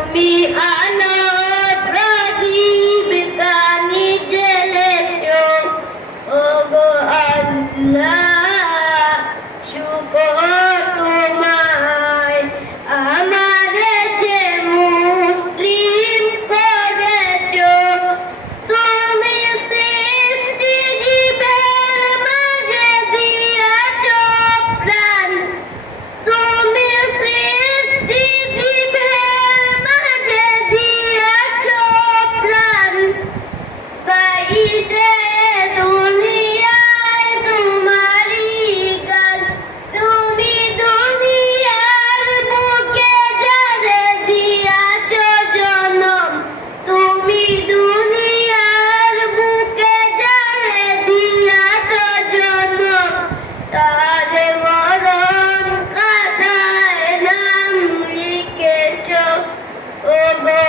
তুমি আলো প্রদীপ কানি জ্বেলেছো, ওগো আল্লাহ শুকর তোমায়। আমারে যে মুসলিম করেছো, তুমি সৃষ্টি জীবের মাঝে দিয়াছো প্রাণ। তুমি সৃষ্টি জীবের মাঝে দিয়াছো প্রাণ। গাইতে দুনিয়ায় তোমারই গান। তুমি দুনিয়ার বুকে যারে দিয়াছো জনম, তুমি দুনিয়ার বুকে যারে দিয়াছো জনম, তারে মরণ কাঁথায় নাম লিখেছো, ওগো